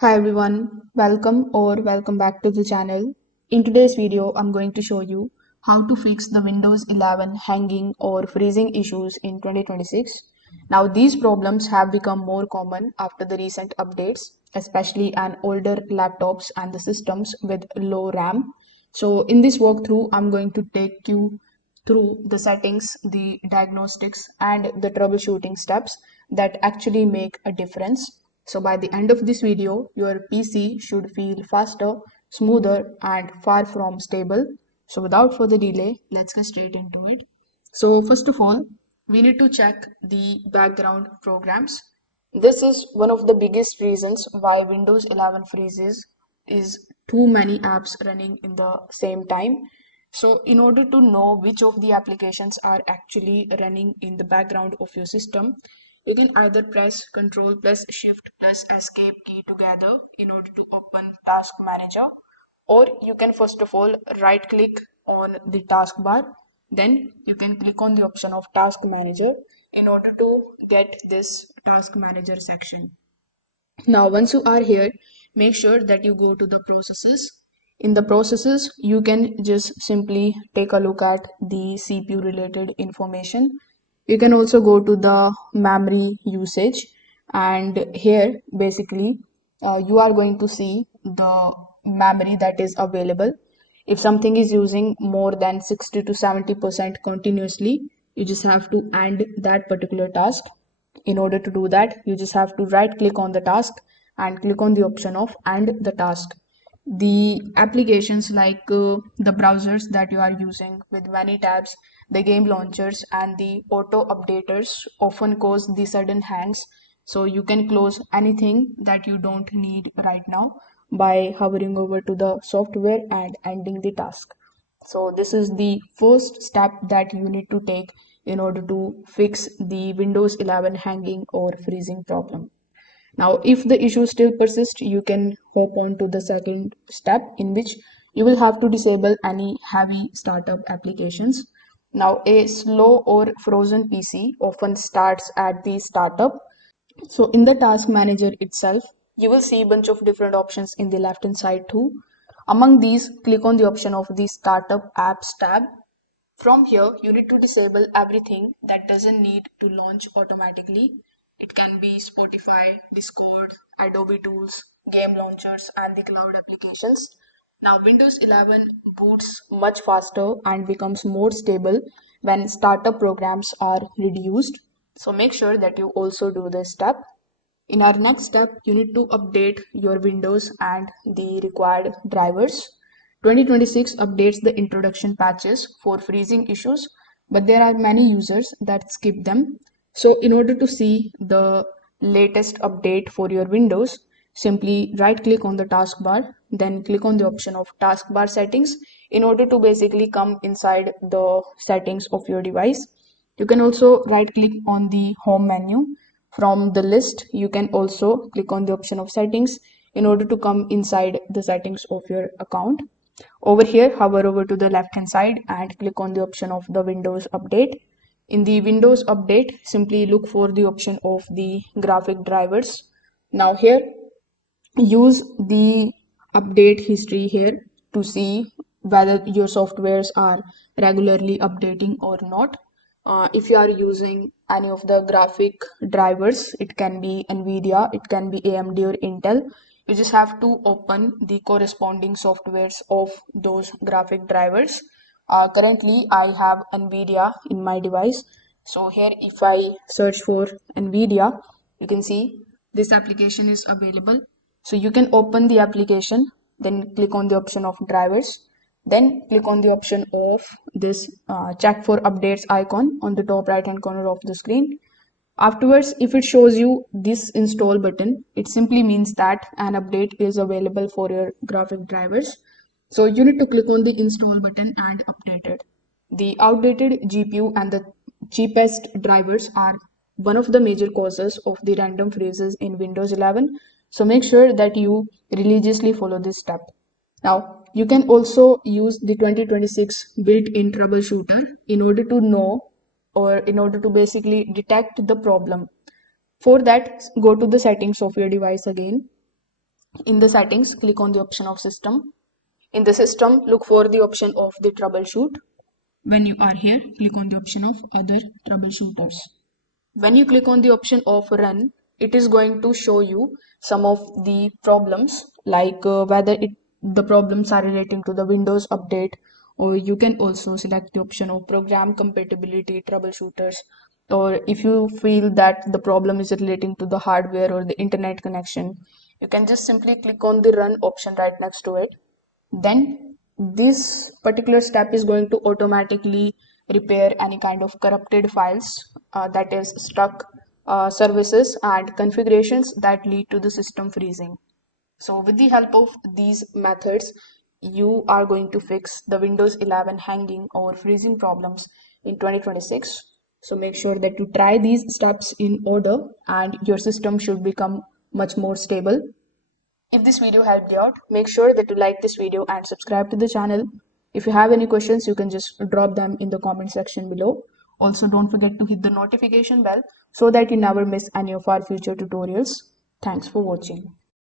Hi everyone, welcome back to the channel. In today's video, I'm going to show you how to fix the Windows 11 hanging or freezing issues in 2026. Now, these problems have become more common after the recent updates, especially on older laptops and the systems with low RAM. So, in this walkthrough, I'm going to take you through the settings, the diagnostics, and the troubleshooting steps that actually make a difference. So by the end of this video, your PC should feel faster, smoother, and far from stable. So without further delay, let's get straight into it. So first of all, we need to check the background programs. This is one of the biggest reasons why Windows 11 freezes is too many apps running in the same time. So in order to know which of the applications are actually running in the background of your system, you can either press Ctrl plus Shift plus Escape key together in order to open Task Manager, or you can first of all right click on the taskbar, then you can click on the option of Task Manager in order to get this Task Manager section. Now, once you are here, make sure that you go to the processes. In the processes, you can just simply take a look at the CPU related information. You can also go to the memory usage, and here basically you are going to see the memory that is available. If something is using more than 60 to 70% continuously, you just have to end that particular task. In order to do that, you just have to right click on the task and click on the option of end the task. The applications like the browsers that you are using with many tabs, the game launchers, and the auto updaters often cause the sudden hangs. So you can close anything that you don't need right now by hovering over to the software and ending the task. So this is the first step that you need to take in order to fix the Windows 11 hanging or freezing problem. Now, if the issue still persists, you can hop on to the second step in which you will have to disable any heavy startup applications. Now, a slow or frozen PC often starts at the startup. So in the task manager itself, you will see a bunch of different options in the left hand side too. Among these, click on the option of the startup apps tab. From here, you need to disable everything that doesn't need to launch automatically. It can be Spotify, Discord, Adobe Tools, game launchers, and the cloud applications. Now, Windows 11 boots much faster and becomes more stable when startup programs are reduced. So, make sure that you also do this step. In our next step, you need to update your Windows and the required drivers. 2026 updates the introduction patches for freezing issues, but there are many users that skip them. So, in order to see the latest update for your Windows, simply right click on the taskbar, then click on the option of taskbar settings in order to basically come inside the settings of your device. You can also right click on the home menu. From the list, you can also click on the option of settings in order to come inside the settings of your account. Over here, hover over to the left hand side and click on the option of the Windows Update. In the Windows Update, simply look for the option of the graphic drivers. Now here, use the update history here to see whether your softwares are regularly updating or not. If you are using any of the graphic drivers, it can be Nvidia, it can be AMD or Intel. You just have to open the corresponding softwares of those graphic drivers. Currently, I have Nvidia in my device. So here, if I search for Nvidia, you can see this application is available. So you can open the application, then click on the option of drivers, then click on the option of this check for updates icon on the top right hand corner of the screen. Afterwards, if it shows you this install button, it simply means that an update is available for your graphic drivers. So you need to click on the install button and update it. The outdated GPU and the cheapest drivers are one of the major causes of the random freezes in Windows 11. So make sure that you religiously follow this step. Now, you can also use the 2026 built-in troubleshooter in order to know or in order to basically detect the problem. For that, go to the settings of your device again. In the settings, click on the option of system. In the system, look for the option of the troubleshoot. When you are here, click on the option of other troubleshooters. When you click on the option of run, it is going to show you some of the problems, like whether the problems are relating to the Windows update, or you can also select the option of program compatibility troubleshooters, or if you feel that the problem is relating to the hardware or the internet connection, you can just simply click on the run option right next to it. Then this particular step is going to automatically repair any kind of corrupted files, that is stuck services and configurations that lead to the system freezing. So with the help of these methods, you are going to fix the Windows 11 hanging or freezing problems in 2026. So make sure that you try these steps in order and your system should become much more stable. If this video helped you out, make sure that you like this video and subscribe to the channel. If you have any questions, you can just drop them in the comment section below. Also, don't forget to hit the notification bell so that you never miss any of our future tutorials. Thanks for watching.